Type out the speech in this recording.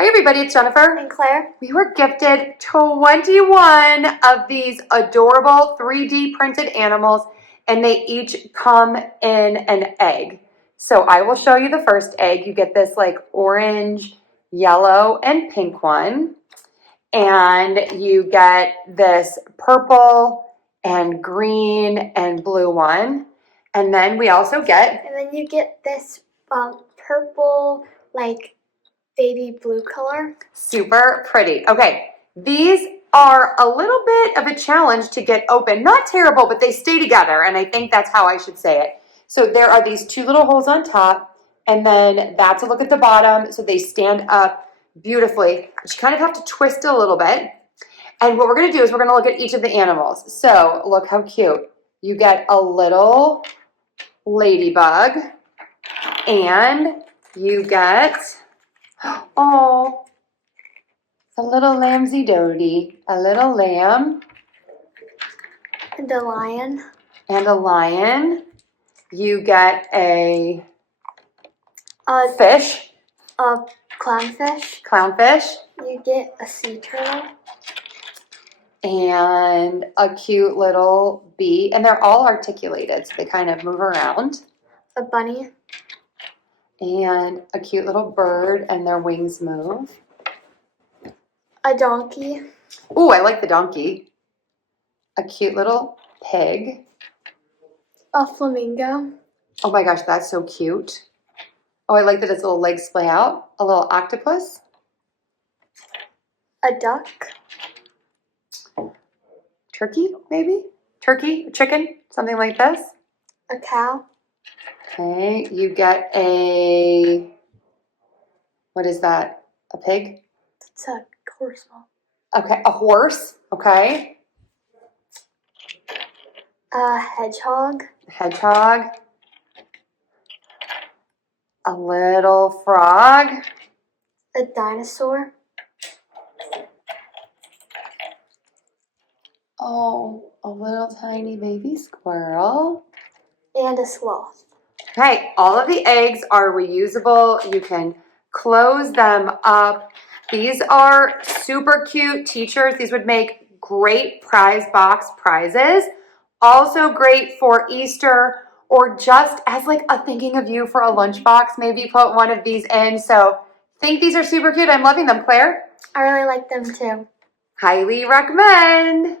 Hi everybody, it's Jennifer and Claire. We were gifted 21 of these adorable 3D printed animals, and they each come in an egg. So I will show you the first egg. You get this like orange, yellow, and pink one. And you get this purple and green and blue one. And then we also get... And then you get this purple, like, baby blue color. Super pretty. Okay, these are a little bit of a challenge to get open. Not terrible, but they stay together, and I think that's how I should say it. So there are these two little holes on top, and then that's a look at the bottom, so they stand up beautifully. But you kind of have to twist it a little bit. And what we're going to do is we're going to look at each of the animals. So look how cute. You get a little ladybug, and you get... oh, a little lambsy dodie, a little lamb. And a lion. And a lion. You get a fish. A clownfish. Clownfish. You get a sea turtle. And a cute little bee. And they're all articulated, so they kind of move around. A bunny. And a cute little bird, and their wings move. A donkey. Ooh, I like the donkey. A cute little pig. A flamingo. Oh my gosh, that's so cute. Oh, I like that its little legs splay out. A little octopus. A duck. Turkey, maybe? Turkey, chicken, something like this. A cow. Okay, you get a, what is that? A pig? It's a horse. Okay, a horse, okay. A hedgehog. Hedgehog. A little frog. A dinosaur. Oh, a little tiny baby squirrel. And a sloth. Okay, all of the eggs are reusable. You can close them up. These are super cute teachers. These would make great prize box prizes. Also great for Easter or just as like a thinking of you for a lunchbox. Maybe put one of these in. So I think these are super cute. I'm loving them, Claire. I really like them too. Highly recommend.